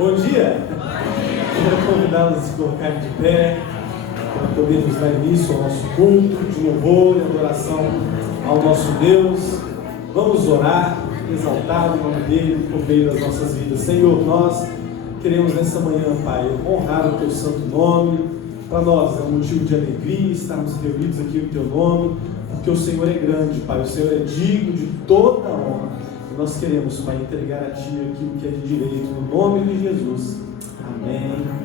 Bom dia! Quero convidá-los a se colocar de pé para podermos dar início ao nosso culto de louvor e adoração ao nosso Deus. Vamos orar, exaltar o nome dele por meio das nossas vidas. Senhor, nós queremos nessa manhã, Pai, honrar o teu santo nome. Para nós é um motivo de alegria estarmos reunidos aqui no teu nome, porque o Senhor é grande, Pai, o Senhor é digno de toda a honra. E nós queremos, Pai, entregar a Ti aquilo que é de direito, no nome de Jesus. Amém.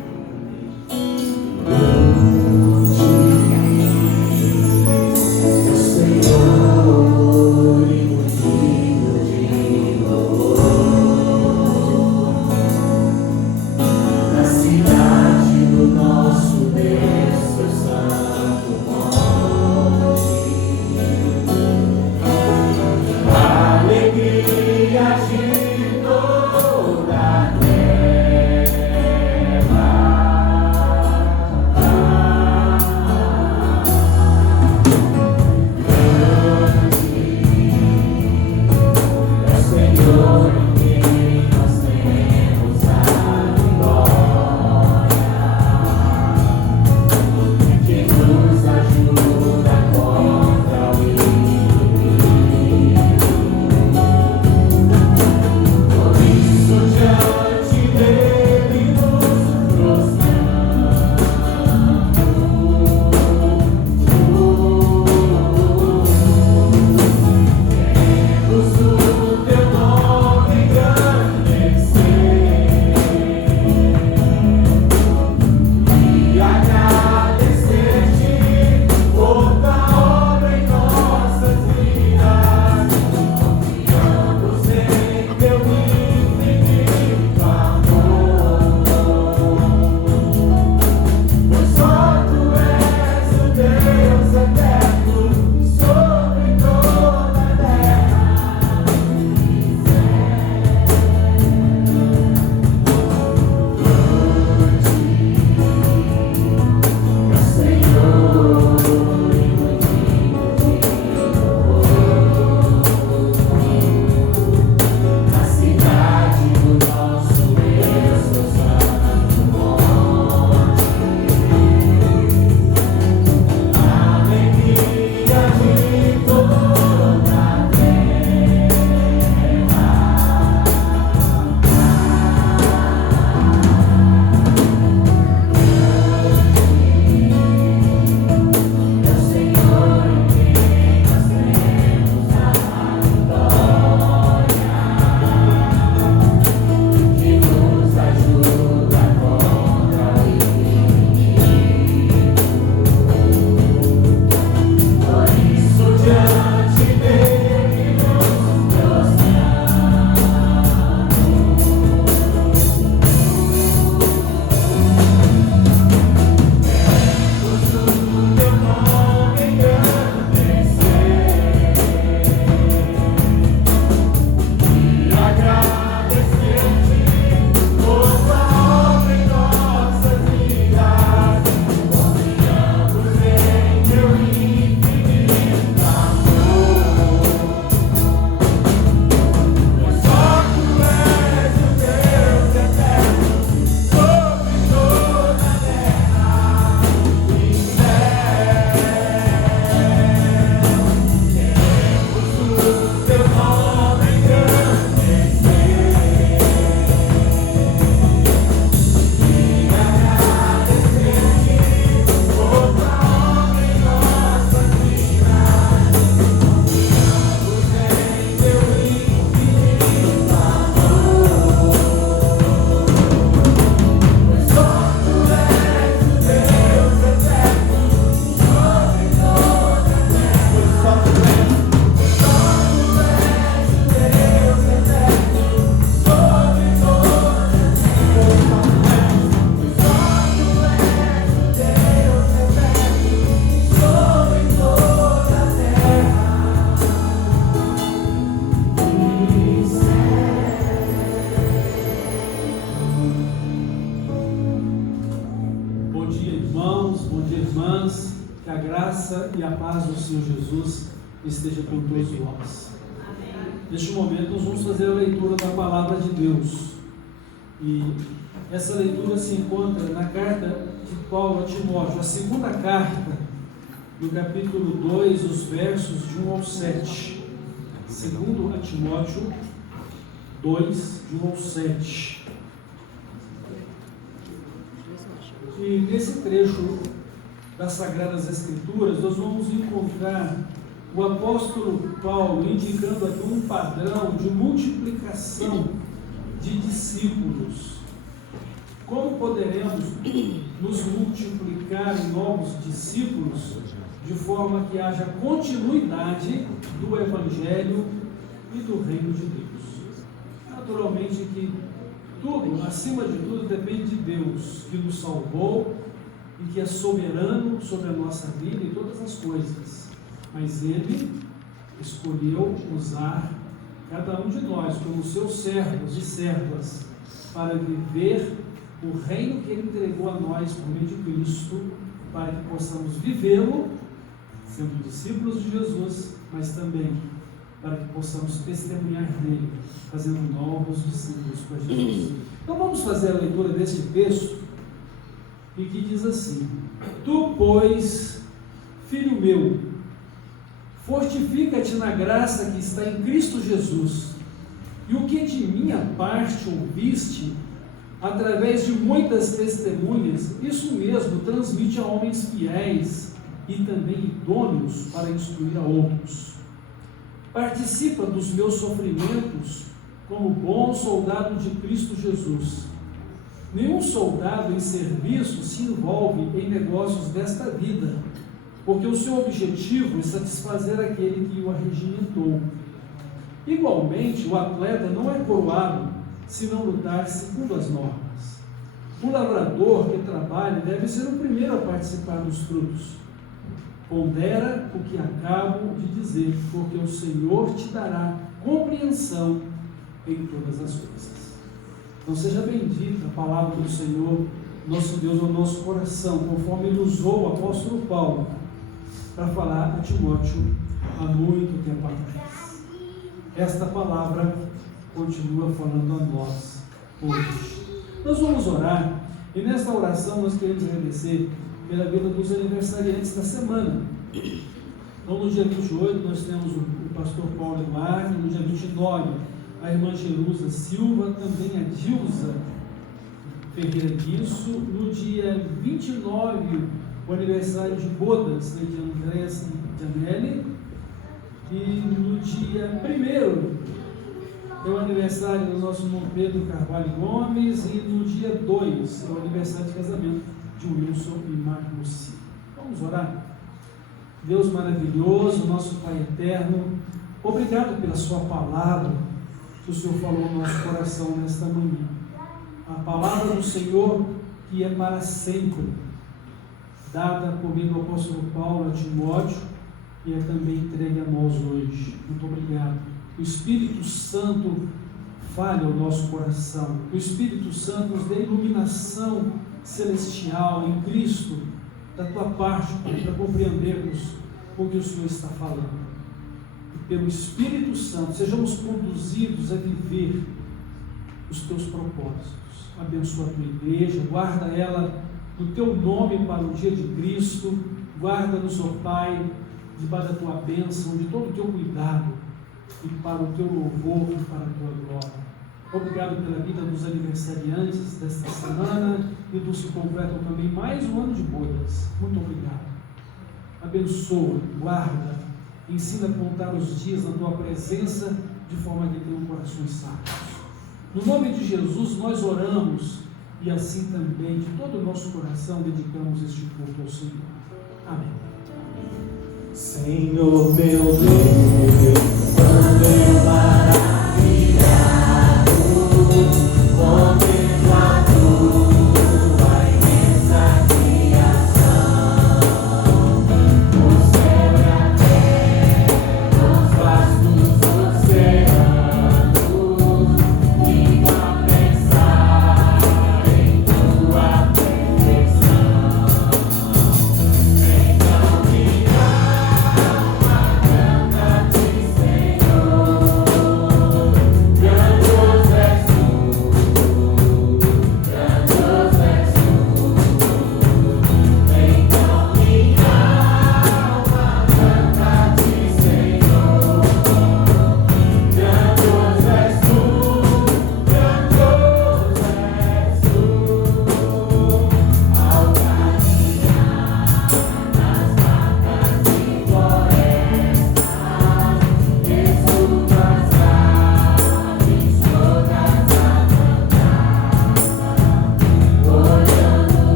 Esteja com todos nós. Neste momento nós vamos fazer a leitura da palavra de Deus. E essa leitura se encontra na carta de Paulo a Timóteo, a segunda carta, no capítulo 2, os versos de 1 ao 7. Segundo a Timóteo 2, de 1 ao 7. E nesse trecho das Sagradas Escrituras, nós vamos encontrar o apóstolo Paulo indicando aqui um padrão de multiplicação de discípulos. Como poderemos nos multiplicar em novos discípulos de forma que haja continuidade do Evangelho e do Reino de Deus? Naturalmente que tudo, acima de tudo, depende de Deus, que nos salvou e que é soberano sobre a nossa vida e todas as coisas. Mas Ele escolheu usar cada um de nós como seus servos e servas para viver o reino que Ele entregou a nós por meio de Cristo, para que possamos vivê-lo, sendo discípulos de Jesus, mas também para que possamos testemunhar dele, fazendo novos discípulos para Jesus. Então vamos fazer a leitura deste texto, e que diz assim: Tu, pois, filho meu, fortifica-te na graça que está em Cristo Jesus, e o que de minha parte ouviste, através de muitas testemunhas, isso mesmo transmite a homens fiéis e também idôneos para instruir a outros. Participa dos meus sofrimentos como bom soldado de Cristo Jesus. Nenhum soldado em serviço se envolve em negócios desta vida, porque o seu objetivo é satisfazer aquele que o arregimentou. Igualmente, o atleta não é coroado se não lutar segundo as normas. O lavrador que trabalha deve ser o primeiro a participar dos frutos. Pondera o que acabo de dizer, porque o Senhor te dará compreensão em todas as coisas. Então seja bendita a palavra do Senhor, nosso Deus, ao nosso coração, conforme Ele usou o apóstolo Paulo para falar a Timóteo há muito tempo atrás. Esta palavra continua falando a nós hoje. Nós vamos orar, e nesta oração nós queremos agradecer pela vida dos aniversariantes da semana. Então, no dia 28, nós temos o pastor Paulo Eduardo, no dia 29, a irmã Jerusa Silva, também a Dilza Ferreira Guiço, no dia 29, o aniversário de bodas de André e de Amélie, e no dia 1º, é o aniversário do nosso irmão Pedro Carvalho Gomes, e no dia 2, é o aniversário de casamento de Wilson e Marcos. Vamos orar? Deus maravilhoso, nosso Pai eterno, obrigado pela sua palavra que o Senhor falou no nosso coração nesta manhã. A palavra do Senhor que é para sempre, dada por meio do apóstolo Paulo a Timóteo, e é também entregue a nós hoje. Muito obrigado. O Espírito Santo fale ao nosso coração. O Espírito Santo nos dê iluminação celestial em Cristo, da tua parte, para compreendermos o que o Senhor está falando. E pelo Espírito Santo, sejamos conduzidos a viver os teus propósitos. Abençoa a tua igreja, guarda ela no teu nome para o dia de Cristo, guarda-nos, ó Pai, debaixo da tua bênção, de todo o teu cuidado, e para o teu louvor e para a tua glória. Obrigado pela vida dos aniversariantes desta semana e dos que completam também mais um ano de bodas. Muito obrigado. Abençoa, guarda, ensina a contar os dias na tua presença de forma que tenham corações sábios. No nome de Jesus nós oramos e assim também de todo o nosso coração dedicamos este culto ao Senhor. Amém. Senhor meu Deus, quando eu contemplo a tua imensa criação, o céu e a terra, os vastos oceanos, e não pensar em tua perfeição. Então minha alma canta-te, Senhor.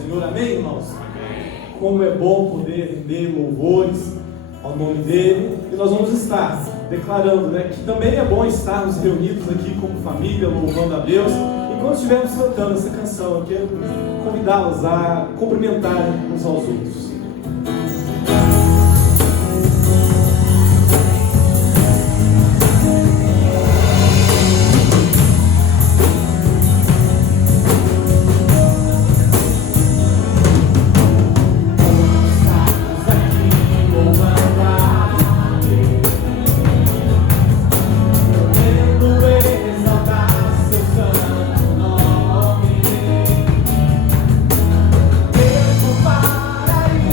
Senhor. Amém, irmãos? Como é bom poder render louvores ao nome dele. E nós vamos estar declarando, né, que também é bom estarmos reunidos aqui como família, louvando a Deus. E quando estivermos cantando essa canção, eu quero convidá-los a cumprimentarem uns aos outros. Para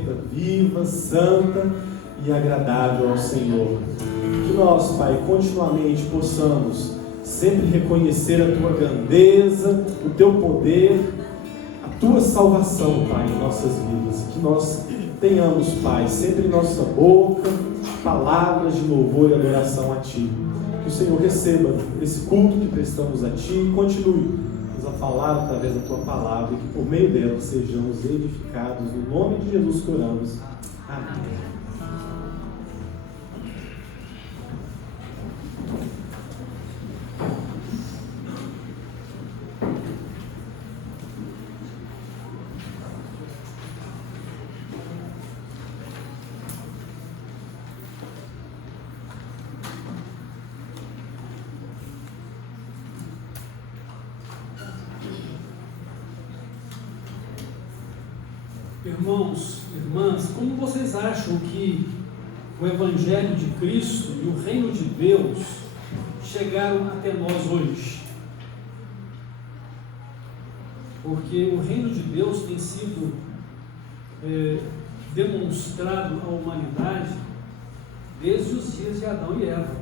oferta viva, santa e agradável ao Senhor. Que nós, Pai, continuamente possamos sempre reconhecer a Tua grandeza, o Teu poder, a Tua salvação, Pai, em nossas vidas. Que nós tenhamos, Pai, sempre em nossa boca palavras de louvor e adoração a Ti. Que o Senhor receba esse culto que prestamos a Ti e continue nos a falar através da Tua palavra e que por meio dela sejamos edificados. No nome de Jesus que oramos. Amém. Irmãos, irmãs, como vocês acham que o Evangelho de Cristo e o Reino de Deus chegaram até nós hoje? Porque o Reino de Deus tem sido demonstrado à humanidade desde os dias de Adão e Eva.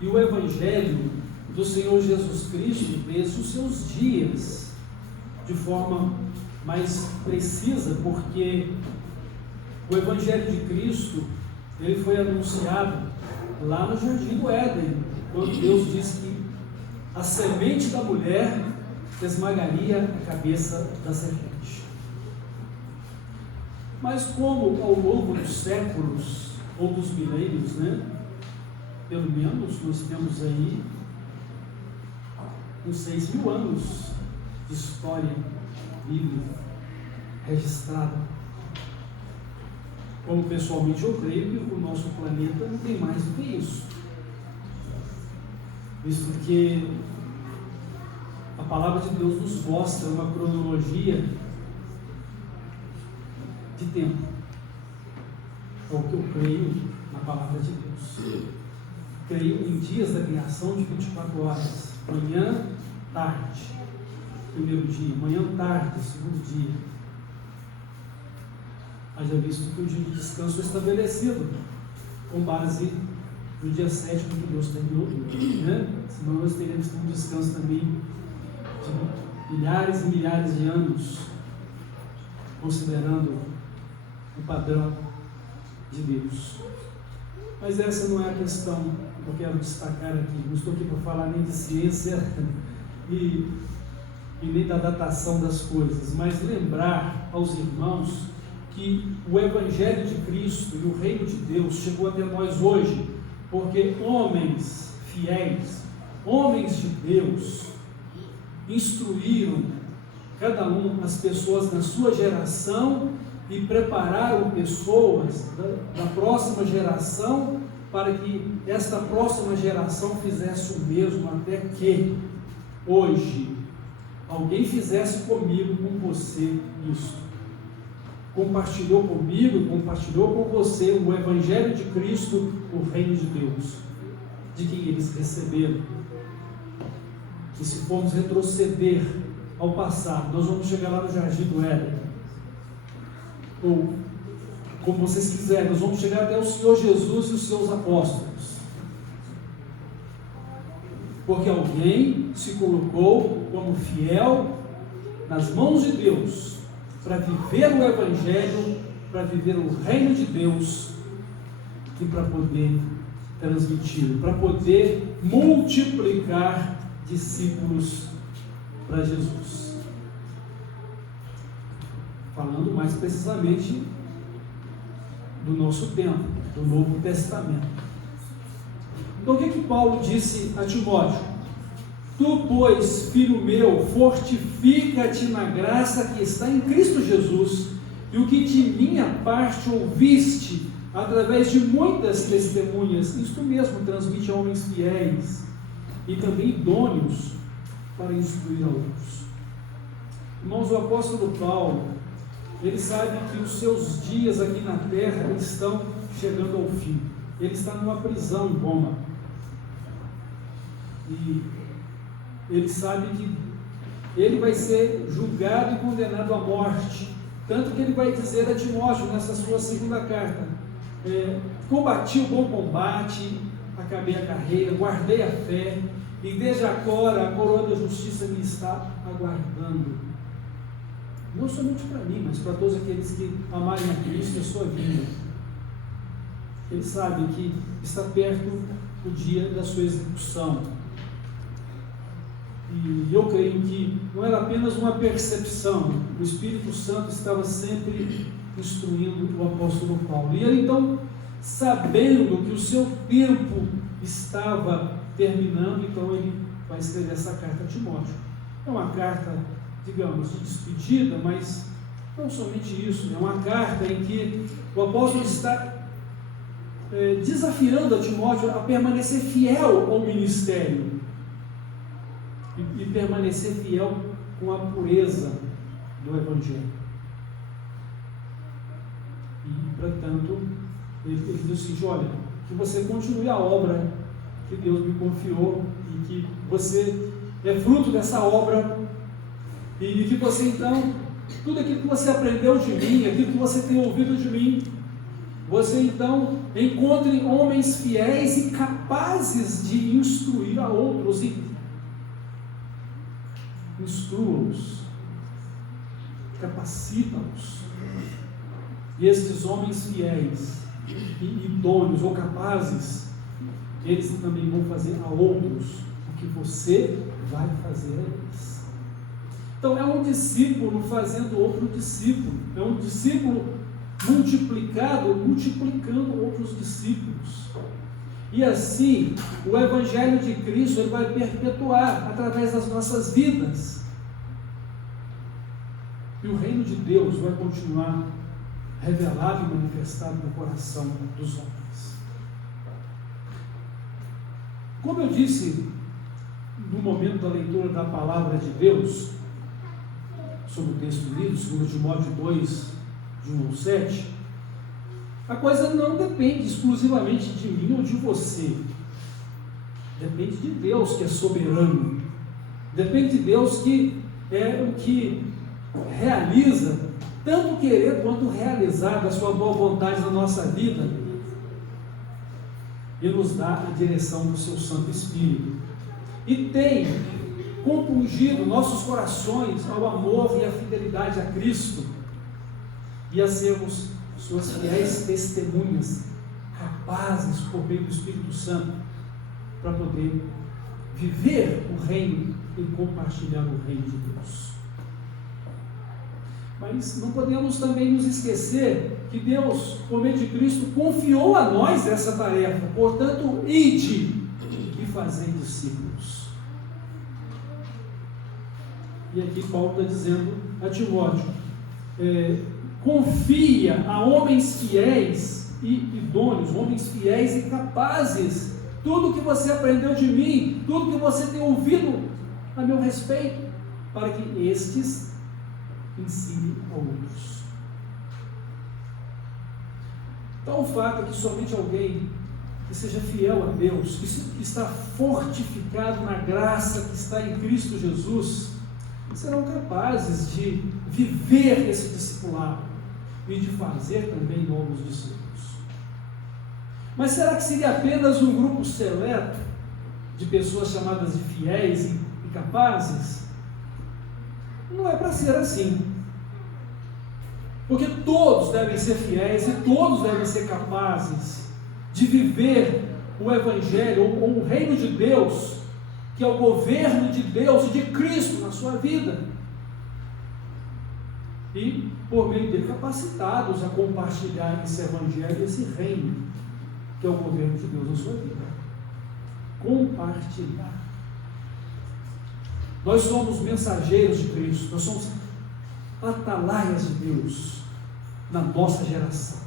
E o Evangelho do Senhor Jesus Cristo desde os seus dias, de forma mais precisa, porque o Evangelho de Cristo ele foi anunciado lá no Jardim do Éden, quando Deus disse que a semente da mulher esmagaria a cabeça da serpente. Mas como ao longo dos séculos ou dos milênios, pelo menos nós temos aí uns 6.000 anos de história bíblica registrada. Como pessoalmente eu creio que o nosso planeta não tem mais do que isso, visto que a palavra de Deus nos mostra uma cronologia de tempo. É o que eu creio na palavra de Deus. Creio em dias da criação de 24 horas, manhã, tarde, primeiro dia, manhã, tarde, segundo dia. Haja visto que o dia de descanso é estabelecido com base no dia 7 que Deus terminou tudo, Senão nós teríamos um descanso também de milhares e milhares de anos, considerando o padrão de Deus. Mas essa não é a questão que eu quero destacar aqui. Não estou aqui para falar nem de ciência e nem da datação das coisas, mas lembrar aos irmãos que o Evangelho de Cristo e o Reino de Deus chegou até nós hoje, porque homens fiéis, homens de Deus, instruíram cada as pessoas na sua geração e prepararam pessoas da próxima geração para que esta próxima geração fizesse o mesmo, até que hoje alguém fizesse comigo, com você, isso. Compartilhou comigo e compartilhou com você o Evangelho de Cristo, o Reino de Deus, de quem eles receberam. E se formos retroceder ao passado, nós vamos chegar lá no Jardim do Éden, ou como vocês quiserem, nós vamos chegar até o Senhor Jesus e os seus apóstolos, porque alguém se colocou como fiel nas mãos de Deus para viver o Evangelho, para viver o Reino de Deus e para poder transmitir, para poder multiplicar discípulos para Jesus. Falando mais precisamente do nosso tempo, do Novo Testamento. Então o que Paulo disse a Timóteo? Tu, pois, filho meu, fortifica-te na graça que está em Cristo Jesus, e o que de minha parte ouviste, através de muitas testemunhas, isto mesmo transmite a homens fiéis, e também idôneos para instruir a outros. Irmãos, o apóstolo Paulo, ele sabe que os seus dias aqui na terra estão chegando ao fim. Ele está numa prisão em Roma. E ele sabe que ele vai ser julgado e condenado à morte Tanto que ele vai dizer a Timóteo nessa sua segunda carta: combati o bom combate, acabei a carreira, guardei a fé, e desde agora a coroa da justiça me está aguardando. Não somente para mim, mas para todos aqueles que amarem a Cristo e a sua vida. Ele sabe que está perto o dia da sua execução. E eu creio que não era apenas uma percepção, o Espírito Santo estava sempre instruindo o apóstolo Paulo. E ele então, sabendo que o seu tempo estava terminando, então ele vai escrever essa carta a Timóteo. É uma carta, digamos, de despedida, mas não somente isso, é uma carta em que o apóstolo está desafiando a Timóteo a permanecer fiel ao ministério e permanecer fiel com a pureza do Evangelho. E, portanto, ele diz o seguinte: olha, que você continue a obra que Deus me confiou e que você é fruto dessa obra e que você então, tudo aquilo que você aprendeu de mim, aquilo que você tem ouvido de mim, você então encontre homens fiéis e capazes de instruir a outros e instrua-os, capacita-os. E estes homens fiéis e idôneos ou capazes, eles também vão fazer a outros o que você vai fazer a eles. Então é um discípulo fazendo outro discípulo, é um discípulo multiplicando outros discípulos. E assim, o Evangelho de Cristo ele vai perpetuar através das nossas vidas. E o reino de Deus vai continuar revelado e manifestado no coração dos homens. Como eu disse no momento da leitura da palavra de Deus, sobre o texto lido, 2 Timóteo 2, de 1 ao 7, a coisa não depende exclusivamente de mim ou de você. Depende de Deus, que é soberano. Depende de Deus, que é o que realiza, tanto querer quanto realizar da sua boa vontade na nossa vida, e nos dá a direção do seu Santo Espírito. E tem compungido nossos corações ao amor e à fidelidade a Cristo, e a sermos suas fiéis testemunhas, capazes, por meio do Espírito Santo, para poder viver o reino e compartilhar o reino de Deus. Mas não podemos também nos esquecer que Deus, por meio de Cristo, confiou a nós essa tarefa. Portanto, ide e fazei discípulos. E aqui Paulo está dizendo a Timóteo: confia a homens fiéis e idôneos, homens fiéis e capazes, tudo que você aprendeu de mim, tudo que você tem ouvido a meu respeito, para que estes ensinem a outros. Então o fato é que somente alguém que seja fiel a Deus, que está fortificado na graça que está em Cristo Jesus, serão capazes de viver esse discipulado e de fazer também novos discípulos. Mas será que seria apenas um grupo seleto de pessoas chamadas de fiéis e capazes? Não é para ser assim, porque todos devem ser fiéis e todos devem ser capazes de viver o Evangelho ou o reino de Deus, que é o governo de Deus e de Cristo na sua vida, e por meio dele capacitados a compartilhar esse Evangelho, esse reino, que é o governo de Deus na sua vida. Compartilhar. Nós somos mensageiros de Cristo, nós somos atalaias de Deus na nossa geração.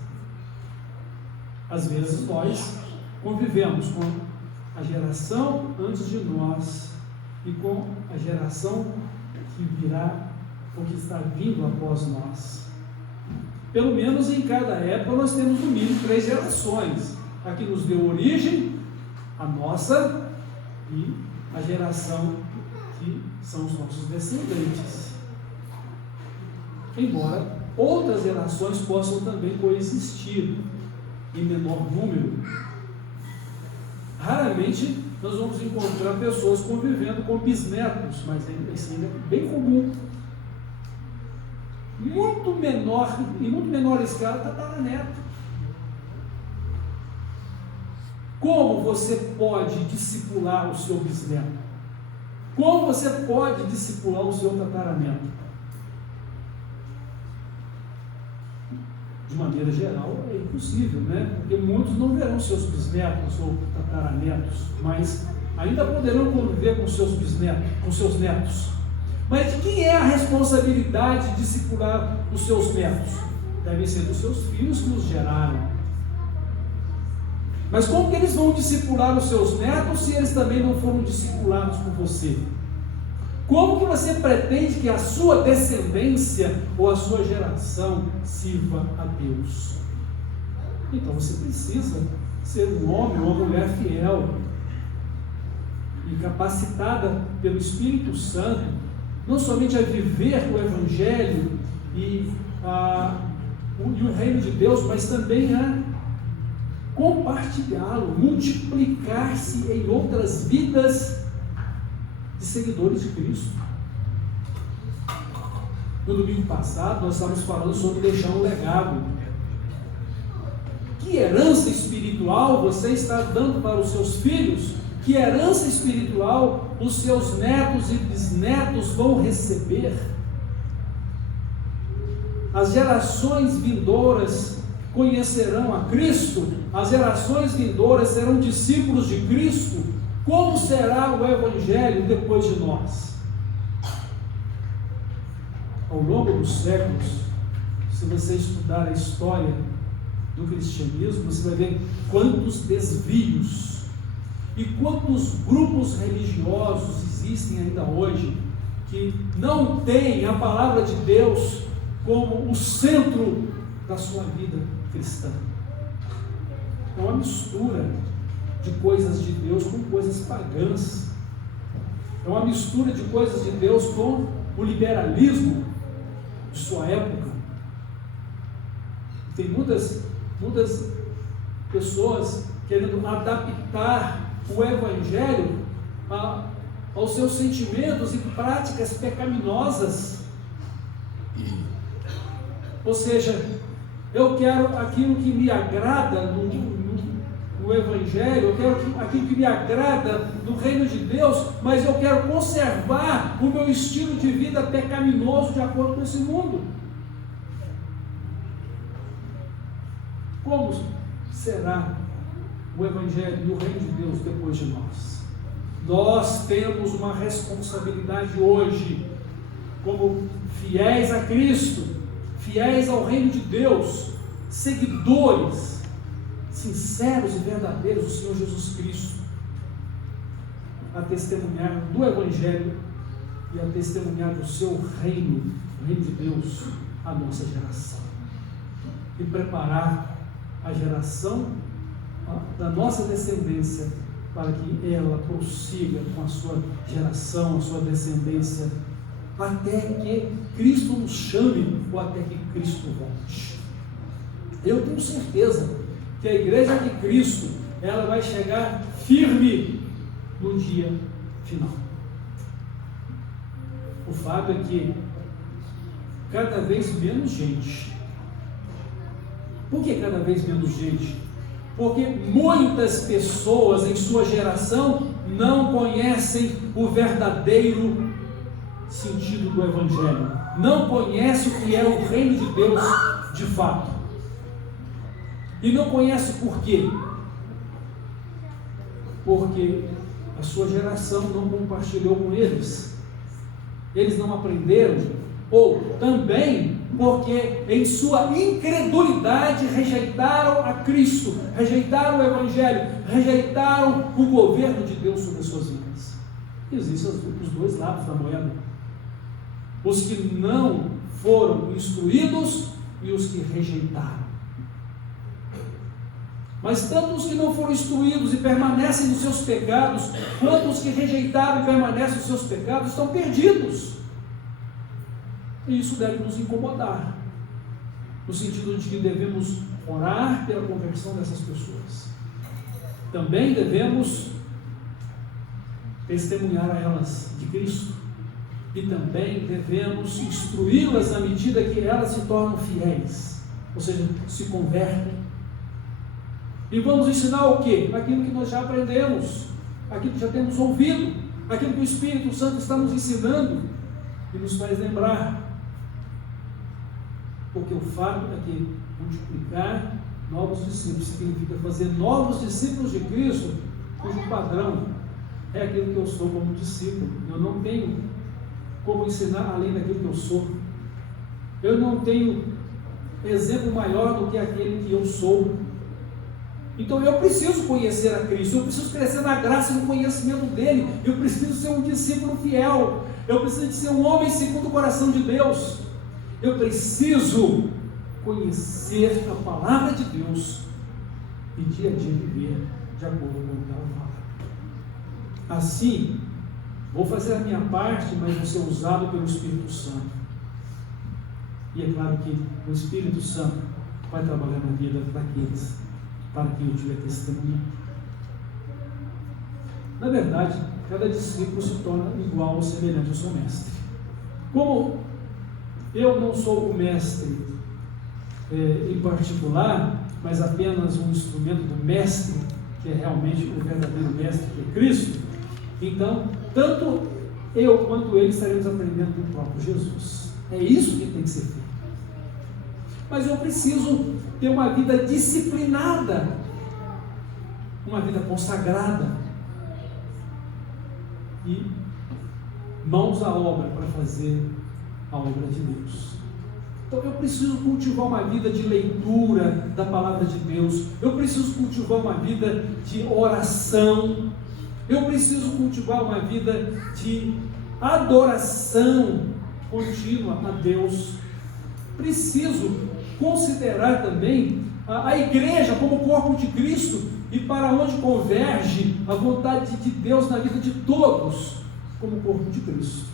Às vezes nós convivemos com a geração antes de nós e com a geração que virá ou que está vindo após nós. Pelo menos em cada época nós temos no mínimo 3 gerações: a que nos deu origem, a nossa e a geração que são os nossos descendentes. Embora outras gerações possam também coexistir em menor número. Raramente nós vamos encontrar pessoas convivendo com bisnetos, mas isso ainda é bem comum. Muito menor, em muito menor escala, tataraneto. Como você pode discipular o seu bisneto? Como você pode discipular o seu tataraneto? De maneira geral, é impossível, né? Porque muitos não verão seus bisnetos ou tataranetos, mas ainda poderão conviver com seus bisnetos, com seus netos. Mas de quem é a responsabilidade de discipular os seus netos? Devem ser dos seus filhos que os geraram. Mas como que eles vão discipular os seus netos se eles também não foram discipulados por você? Como que você pretende que a sua descendência ou a sua geração sirva a Deus? Então você precisa ser um homem ou uma mulher fiel e capacitada pelo Espírito Santo, não somente a viver o Evangelho e o reino de Deus, mas também a compartilhá-lo, multiplicar-se em outras vidas de seguidores de Cristo. No domingo passado nós estávamos falando sobre deixar um legado. Que herança espiritual você está dando para os seus filhos? Que herança espiritual os seus netos e bisnetos vão receber? As gerações vindouras conhecerão a Cristo, as gerações vindouras serão discípulos de Cristo. Como será o Evangelho depois de nós? Ao longo dos séculos, se você estudar a história do cristianismo, você vai ver quantos desvios e quantos grupos religiosos existem ainda hoje que não têm a palavra de Deus como o centro da sua vida cristã. É uma mistura de coisas de Deus com coisas pagãs. É uma mistura de coisas de Deus com o liberalismo de sua época. Tem muitas pessoas querendo adaptar o Evangelho aos seus sentimentos e práticas pecaminosas. Ou seja, eu quero aquilo que me agrada no Evangelho, eu quero aquilo que me agrada no reino de Deus, mas eu quero conservar o meu estilo de vida pecaminoso de acordo com esse mundo. Como será o Evangelho e o reino de Deus depois de nós? Nós temos uma responsabilidade hoje, como fiéis a Cristo, fiéis ao reino de Deus, seguidores sinceros e verdadeiros do Senhor Jesus Cristo, a testemunhar do Evangelho e a testemunhar do seu reino, o reino de Deus, a nossa geração, e preparar a geração da nossa descendência para que ela prossiga com a sua geração, a sua descendência, até que Cristo nos chame ou até que Cristo volte. Eu tenho certeza que a igreja de Cristo, ela vai chegar firme no dia final. O fato é que cada vez menos gente. Por que cada vez menos gente? Porque muitas pessoas em sua geração não conhecem o verdadeiro sentido do Evangelho, não conhecem o que é o reino de Deus de fato. E não conhece por quê? Porque a sua geração não compartilhou com eles, eles não aprenderam, ou também porque em sua incredulidade rejeitaram a Cristo, rejeitaram o Evangelho, rejeitaram o governo de Deus sobre as suas vidas. Existem os dois lados da moeda: os que não foram instruídos e os que rejeitaram. Mas tanto os que não foram instruídos e permanecem nos seus pecados, quanto os que rejeitaram e permanecem nos seus pecados, estão perdidos. E isso deve nos incomodar. no sentido de que devemos orar pela conversão dessas pessoas. Também devemos testemunhar a elas de Cristo, e também devemos instruí-las à medida que elas se tornam fiéis, ou seja, se convertem. E vamos ensinar o quê? Aquilo que nós já aprendemos, aquilo que já temos ouvido, aquilo que o Espírito Santo está nos ensinando e nos faz lembrar. Porque o fato é que multiplicar novos discípulos significa fazer novos discípulos de Cristo, cujo padrão é aquilo que eu sou como discípulo. Eu não tenho como ensinar além daquilo que eu sou. Eu não tenho exemplo maior do que aquele que eu sou. Então eu preciso conhecer a Cristo, eu preciso crescer na graça e no conhecimento dele, eu preciso ser um discípulo fiel, eu preciso de ser um homem segundo o coração de Deus, eu preciso conhecer a palavra de Deus e dia a dia viver de acordo com o que ela fala. Assim, vou fazer a minha parte, mas vou ser usado pelo Espírito Santo. E é claro que o Espírito Santo vai trabalhar na vida daqueles para quem eu tiver testemunho. Na verdade, cada discípulo se torna igual ou semelhante ao seu mestre. Como eu não sou o mestre em particular, mas apenas um instrumento do mestre, que é realmente o verdadeiro mestre, que é Cristo, então, tanto eu quanto ele estaremos aprendendo do próprio Jesus. É isso que tem que ser feito. Mas eu preciso ter uma vida disciplinada, uma vida consagrada e mãos à obra para fazer a obra de Deus. Então eu preciso cultivar uma vida de leitura da palavra de Deus, eu preciso cultivar uma vida de oração, eu preciso cultivar uma vida de adoração contínua a Deus. Preciso considerar também a igreja como corpo de Cristo e para onde converge a vontade de Deus na vida de todos, como corpo de Cristo.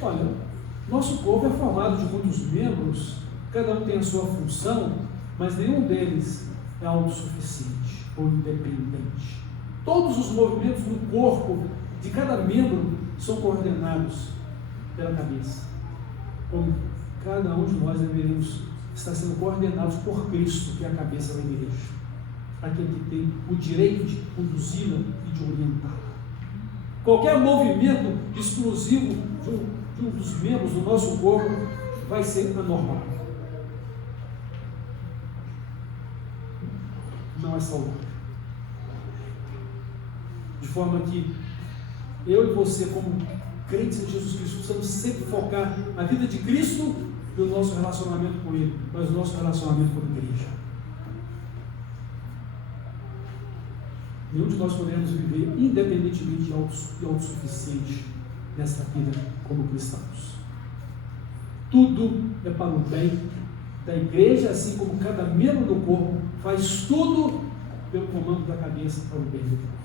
Olha, nosso corpo é formado de muitos membros, cada um tem a sua função, mas nenhum deles é autossuficiente ou independente. Todos os movimentos do corpo de cada membro são coordenados pela cabeça, como cada um de nós deveríamos estar sendo coordenados por Cristo, que é a cabeça da igreja, aquele que tem o direito de conduzi-la e de orientá-la. Qualquer movimento exclusivo de um dos membros do nosso corpo vai ser anormal, não é saudável, de forma que eu e você, como crentes em Jesus Cristo, precisamos sempre focar na vida de Cristo e o nosso relacionamento com Ele, mas o nosso relacionamento com a igreja. Nenhum de nós podemos viver independentemente e autossuficiente nesta vida como cristãos. Tudo é para o bem da igreja, assim como cada membro do corpo faz tudo pelo comando da cabeça para o bem do corpo.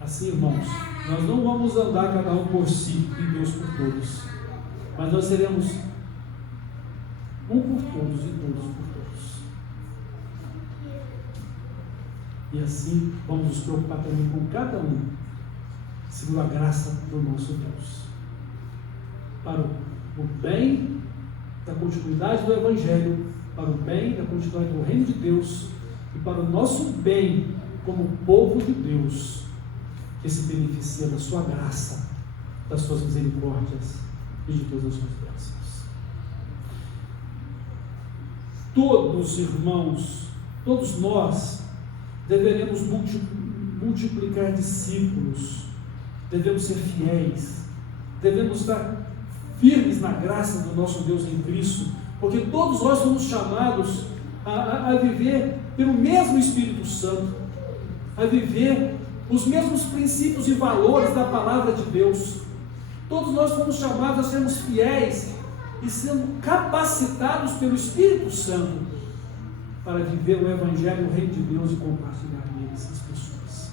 Assim, irmãos, nós não vamos andar cada um por si e Deus por todos, mas nós seremos um por todos e todos por todos. E assim vamos nos preocupar também com cada um, segundo a graça do nosso Deus, para o bem da continuidade do Evangelho, para o bem da continuidade do Reino de Deus e para o nosso bem como povo de Deus, que se beneficia da sua graça, das suas misericórdias e de todas as suas bênçãos. Todos, irmãos, todos nós deveremos multiplicar discípulos, devemos ser fiéis, devemos estar firmes na graça do nosso Deus em Cristo, porque todos nós somos chamados a viver pelo mesmo Espírito Santo, a viver os mesmos princípios e valores da palavra de Deus. Todos nós fomos chamados a sermos fiéis e sendo capacitados pelo Espírito Santo para viver o Evangelho, o Reino de Deus e compartilhar neles as pessoas.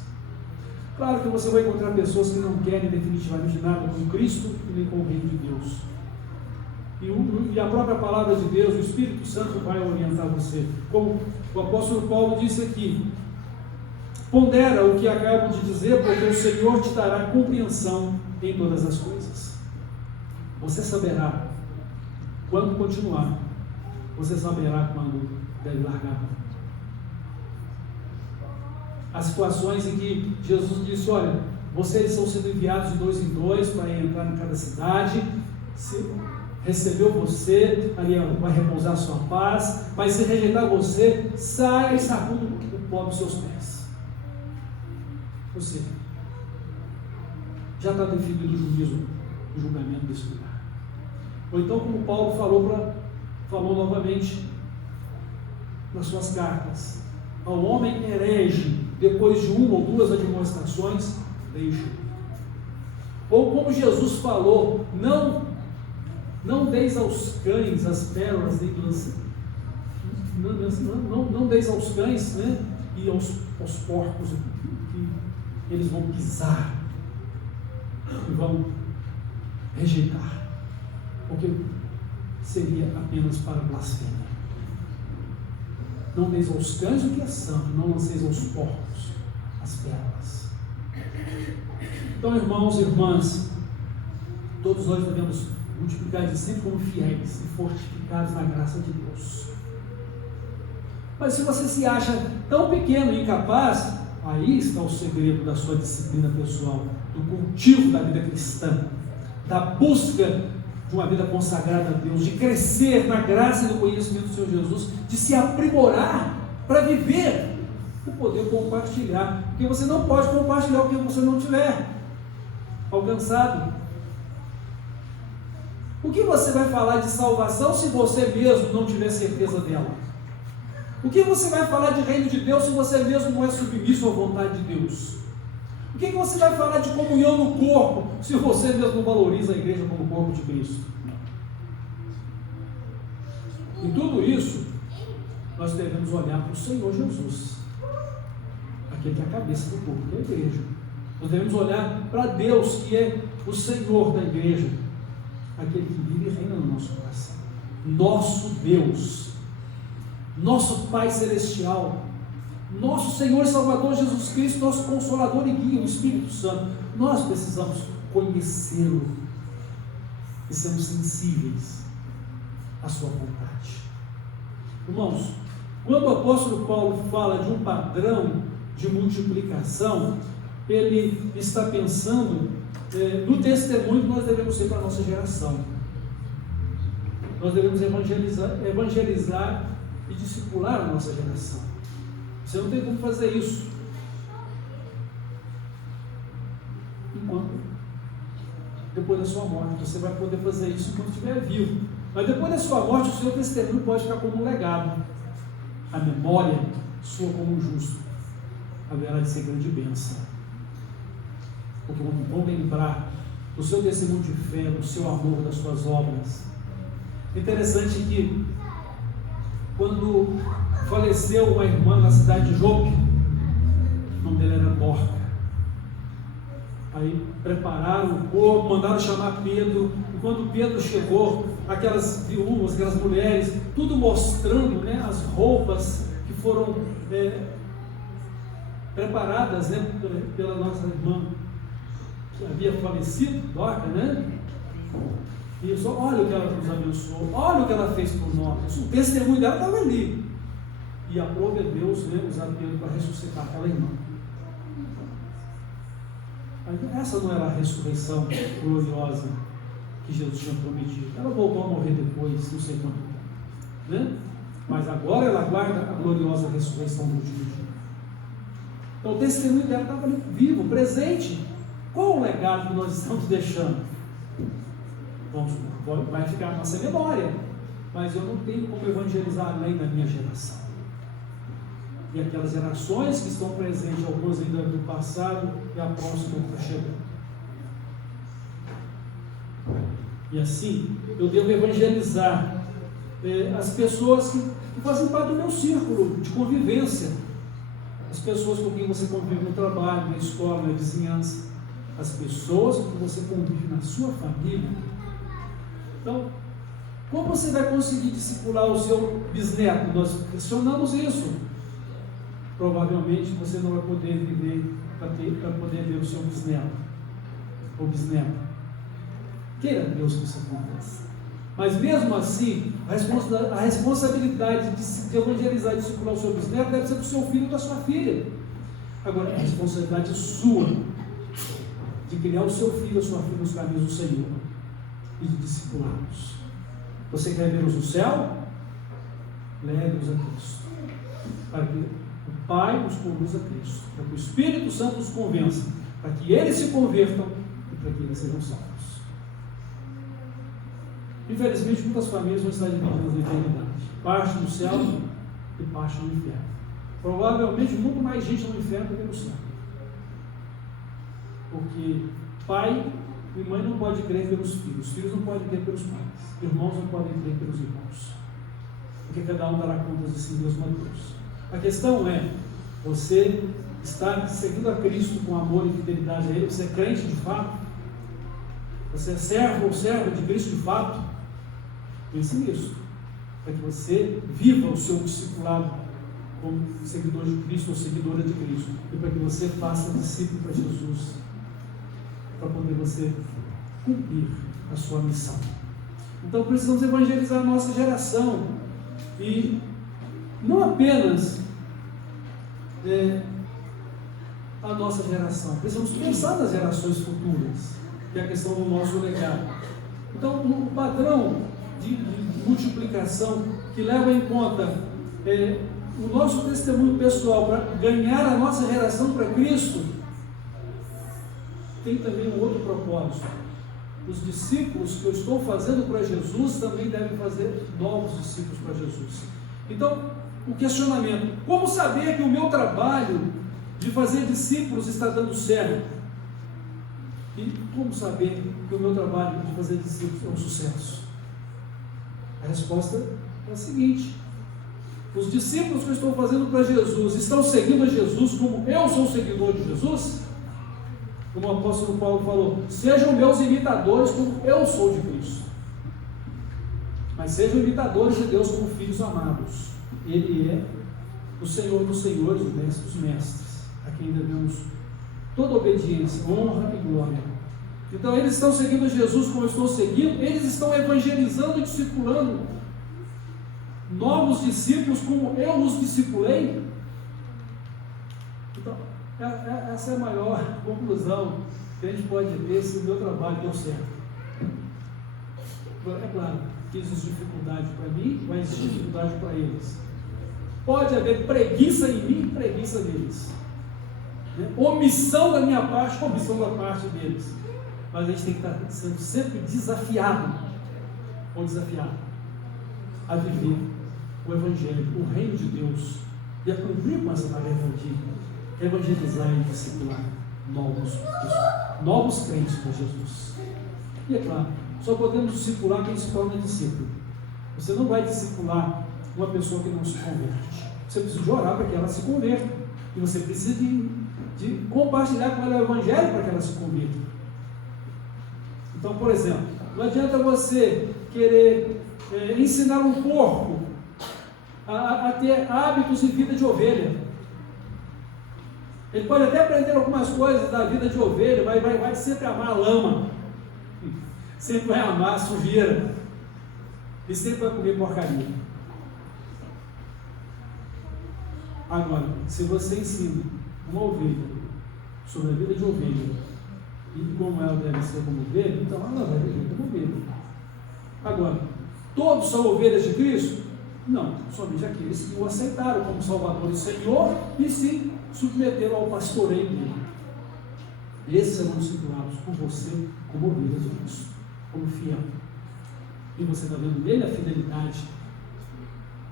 Claro que você vai encontrar pessoas que não querem definitivamente nada com Cristo e nem com o reino de Deus. E a própria palavra de Deus, o Espírito Santo vai orientar você. Como o apóstolo Paulo disse aqui: pondera o que acabo de dizer, porque o Senhor te dará compreensão em todas as coisas. Você saberá quando continuar, você saberá quando deve largar. As situações em que Jesus disse: olha, vocês estão sendo enviados de 2 em 2 para entrar em cada cidade, se recebeu você, ali vai repousar a sua paz, mas se rejeitar você, saia e sacuda o pó dos seus pés. Ou seja, já está definido o juízo, o julgamento desse lugar. Ou então, como Paulo falou novamente nas suas cartas: ao homem herege, depois de 1 ou 2 admoestações, deixa. Ou como Jesus falou: não deis aos cães as pérolas nem não deis aos cães, né, e aos porcos, que eles vão pisar e vão rejeitar, porque seria apenas para blasfêmia. Não deis aos cães o que é santo, não lanceis aos porcos as pérolas. Então, irmãos e irmãs, todos nós devemos multiplicar sempre como fiéis e fortificados na graça de Deus. Mas se você se acha tão pequeno e incapaz, aí está o segredo da sua disciplina pessoal, do cultivo da vida cristã, da busca de uma vida consagrada a Deus, de crescer na graça e no conhecimento do Senhor Jesus, de se aprimorar para viver o poder compartilhar, porque você não pode compartilhar o que você não tiver alcançado. O que você vai falar de salvação se você mesmo não tiver certeza dela? O que você vai falar de reino de Deus se você mesmo não é submisso à vontade de Deus? O que você vai falar de comunhão no corpo se você mesmo não valoriza a igreja como corpo de Cristo? Em tudo isso, nós devemos olhar para o Senhor Jesus, aquele que é a cabeça do corpo, que é a igreja. Nós devemos olhar para Deus, que é o Senhor da igreja, aquele que vive e reina no nosso coração. Nosso Deus, nosso Pai Celestial, nosso Senhor e Salvador Jesus Cristo, nosso Consolador e Guia, o Espírito Santo. Nós precisamos conhecê-lo e sermos sensíveis à sua vontade. Irmãos, quando o apóstolo Paulo fala de um padrão de multiplicação, ele está pensando no testemunho que nós devemos ser para a nossa geração. Nós devemos evangelizar e discipular a nossa geração. Você não tem como fazer isso enquanto depois da sua morte. Você vai poder fazer isso enquanto estiver vivo, mas depois da sua morte o seu testemunho pode ficar como um legado. A memória sua como um justo haverá de ser grande bênção, porque vão lembrar do seu testemunho de fé, do seu amor, das suas obras. Interessante que quando faleceu uma irmã na cidade de Jope, o nome dela era Dorca. Aí prepararam o corpo, mandaram chamar Pedro, e quando Pedro chegou, aquelas viúvas, aquelas mulheres, tudo mostrando, né, as roupas que foram preparadas, né, pela nossa irmã que havia falecido, Dorca, né? E eu só, olha o que ela nos abençoou, olha o que ela fez por nós. O testemunho dela estava ali. E aprove a Deus, né, usar Pedro para ressuscitar aquela irmã. Essa não era a ressurreição gloriosa que Jesus tinha prometido. Ela voltou a morrer depois, não sei quanto tempo, né? Mas agora ela aguarda a gloriosa ressurreição do último dia. Então o testemunho dela estava ali, vivo, presente. Qual o legado que nós estamos deixando? Vai ficar na nossa memória, mas eu não tenho como evangelizar além da minha geração. E aquelas gerações que estão presentes, algumas ainda do passado, e a próxima que está chegando. E assim, eu devo evangelizar as pessoas que fazem parte do meu círculo de convivência. as pessoas com quem você convive no trabalho, na escola, na vizinhança, as pessoas com quem você convive na sua família. Então, como você vai conseguir discipular o seu bisneto? Nós questionamos isso. Provavelmente você não vai poder viver para poder ver o seu bisneto ou bisneto. Queira Deus que isso aconteça. Mas mesmo assim, a responsabilidade de evangelizar e discipular o seu bisneto deve ser do seu filho ou da sua filha. Agora, a responsabilidade sua de criar o seu filho ou a sua filha nos caminhos do Senhor e de discipulá-los. Você quer vê-los no céu? Leve-os a Cristo, para que o Pai nos conduza a Cristo, para que o Espírito Santo os convença, para que eles se convertam e para que eles sejam salvos. Infelizmente, muitas famílias vão estar divididas na eternidade, parte no céu e parte no inferno. Provavelmente muito mais gente no inferno do que no céu, porque pai e mãe não podem crer pelos filhos, filhos não podem crer pelos pais, irmãos não podem crer pelos irmãos, porque cada um dará contas de si mesmo a Deus. A questão é, você está seguindo a Cristo com amor e fidelidade a Ele? Você é crente de fato? Você é servo ou serva de Cristo de fato? Pense nisso, para que você viva o seu discipulado como seguidor de Cristo ou seguidora de Cristo, e para que você faça discípulo para Jesus, para poder você cumprir a sua missão. Então precisamos evangelizar a nossa geração, e não apenas a nossa geração, precisamos pensar nas gerações futuras, que é a questão do nosso legado. Então, o padrão de multiplicação que leva em conta o nosso testemunho pessoal para ganhar a nossa geração para Cristo, tem também um outro propósito. Os discípulos que eu estou fazendo para Jesus também devem fazer novos discípulos para Jesus. Então, o questionamento: como saber que o meu trabalho de fazer discípulos está dando certo? E como saber que o meu trabalho de fazer discípulos é um sucesso? A resposta é a seguinte: os discípulos que eu estou fazendo para Jesus estão seguindo a Jesus como eu sou seguidor de Jesus? Como o apóstolo Paulo falou, sejam meus imitadores como eu sou de Cristo. Mas sejam imitadores de Deus como filhos amados. Ele é o Senhor dos senhores, o mestre dos mestres, a quem devemos toda obediência, honra e glória. Então eles estão seguindo Jesus como eu estou seguindo, eles estão evangelizando e discipulando novos discípulos como eu os discipulei. Então, essa é a maior conclusão que a gente pode ter se o meu trabalho deu certo. É claro que existe dificuldade para mim, vai existir dificuldade para eles. Pode haver preguiça em mim e preguiça neles. Omissão da minha parte, omissão da parte deles. Mas a gente tem que estar sendo sempre desafiado, ou desafiado, a viver o Evangelho, o Reino de Deus, e a cumprir com essa tarefa de evangelizar e discipular novos crentes para Jesus. E é claro, só podemos discipular quem se torna discípulo. Você não vai discipular uma pessoa que não se converte. Você precisa de orar para que ela se converta, e você precisa de compartilhar com ela o Evangelho para que ela se converta. Então, por exemplo, não adianta você querer ensinar um porco a ter hábitos de vida de ovelha. Ele pode até aprender algumas coisas da vida de ovelha, mas vai sempre amar a lama, sempre vai amar a sujeira, e sempre vai comer porcaria. Agora, se você ensina uma ovelha sobre a vida de ovelha, e como ela deve ser como ovelha, então ela vai viver como ovelha. Agora, todos são ovelhas de Cristo? Não, somente aqueles que o aceitaram como Salvador e Senhor e se submeteram ao pastoreio dele. Esses serão discipulados por você como ovelhas de Cristo, como fiel. E você está vendo nele a fidelidade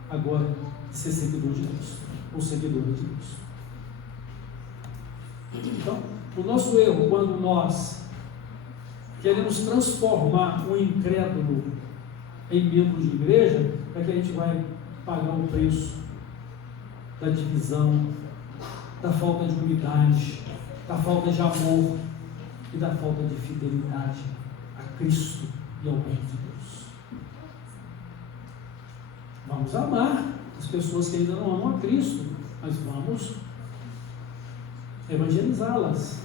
agora de ser seguidor de Cristo, ou seguidora de Cristo. Então, o nosso erro, quando nós queremos transformar um incrédulo em membro de igreja, é que a gente vai pagar o preço da divisão, da falta de unidade, da falta de amor e da falta de fidelidade a Cristo e ao reino de Deus. Vamos amar as pessoas que ainda não amam a Cristo, mas vamos evangelizá-las.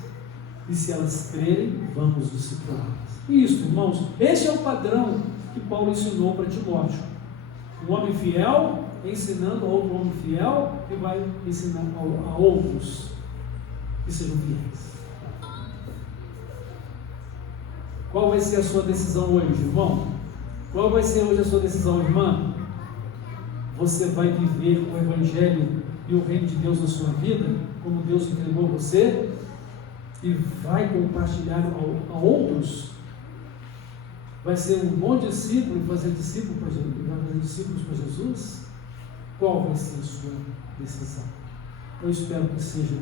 E se elas crerem, vamos discipulá-las. Isso, irmãos, esse é o padrão que Paulo ensinou para Timóteo. Um homem fiel ensinando a outro homem fiel, que vai ensinar a outros que sejam fiéis. Qual vai ser a sua decisão hoje, irmão? Qual vai ser hoje a sua decisão, irmã? Você vai viver o Evangelho e o reino de Deus na sua vida, como Deus entregou você, e vai compartilhar a outros? Vai ser um bom discípulo e fazer discípulos para Jesus? Qual vai ser a sua decisão? Eu espero que seja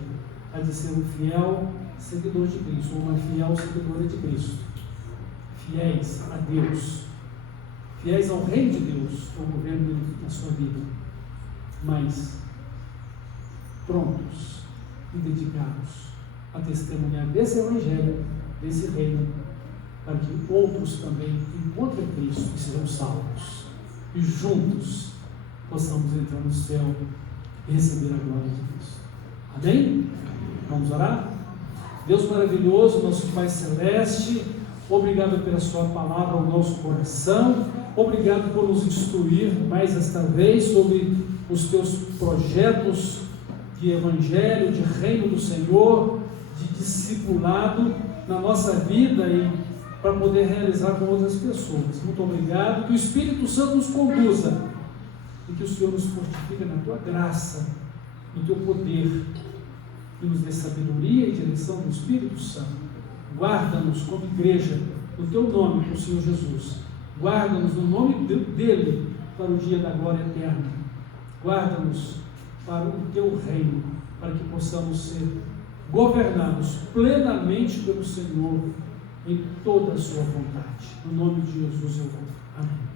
a de ser um fiel seguidor de Cristo, ou uma fiel seguidora de Cristo. Fiéis a Deus, fiéis ao reino de Deus, ao governo dele na sua vida, mas prontos e dedicados a testemunhar desse Evangelho, desse reino, para que outros também encontrem Cristo e sejam salvos, e juntos possamos entrar no céu e receber a glória de Cristo. Amém? Vamos orar? Deus maravilhoso, nosso Pai Celeste, obrigado pela sua palavra ao nosso coração, obrigado por nos instruir mais esta vez sobre os teus projetos de evangelho, de reino do Senhor, de discipulado na nossa vida e para poder realizar com outras pessoas. Muito obrigado, que o Espírito Santo nos conduza e que o Senhor nos fortifique na tua graça, no teu poder, e nos dê sabedoria e direção do Espírito Santo. Guarda-nos como igreja, no teu nome, para o Senhor Jesus. Guarda-nos no nome dele, para o dia da glória eterna. Guarda-nos para o teu reino, para que possamos ser governados plenamente pelo Senhor, em toda a sua vontade. No nome de Jesus eu vou. Amém.